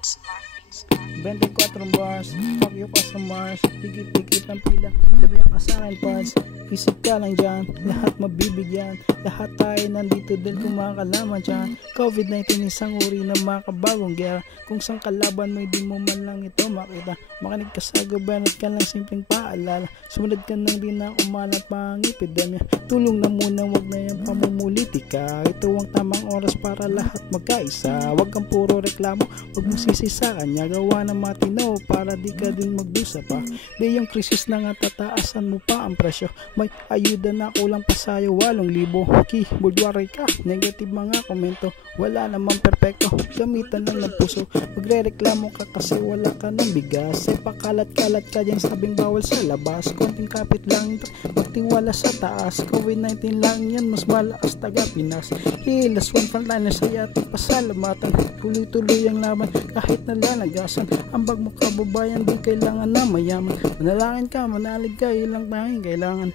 24 bars, fuck you customers, tikit-tikit ang pila, labi ka sa akin pads, isip ka lang dyan, lahat mabibigyan, lahat tayo nandito din kumakalaman dyan. COVID-19 isang uri ng makabagong gera, kung sang kalaban mo hindi mo man lang ito makita, makinig ka sa gobyerno at ka lang simpleng paalala, sumunod ka nang din na umalat pa ang epidemya, tulong na muna, wag na yung pamumulitika, ito ang tamang oras para lahat magkaisa, wag kang puro reklamo, wag mong sisi sa kanya, gawa ng matino para di ka din magdusa pa, di yung krisis na nga tataasan mo pa ang presyo, may ayuda na kulang pa sa'yo 8,000, keyboard warrior ka, negative mga komento, wala namang perpekto, gamitan lang ng puso, magre-reklamo ka kasi wala ka ng bigas, ay pakalat-kalat ka dyan sabing bawal sa labas, konting kapit lang magtiwala sa taas, COVID-19 lang yan, mas malakas taga Pinas, hilas one frontliner sa ating pasalamatan, tuloy-tuloy ang laban kahit nalalagasan, ambag mo kababayan di kailangan na mayaman, manalangin ka, manalig ka, ilang tanging kailangan.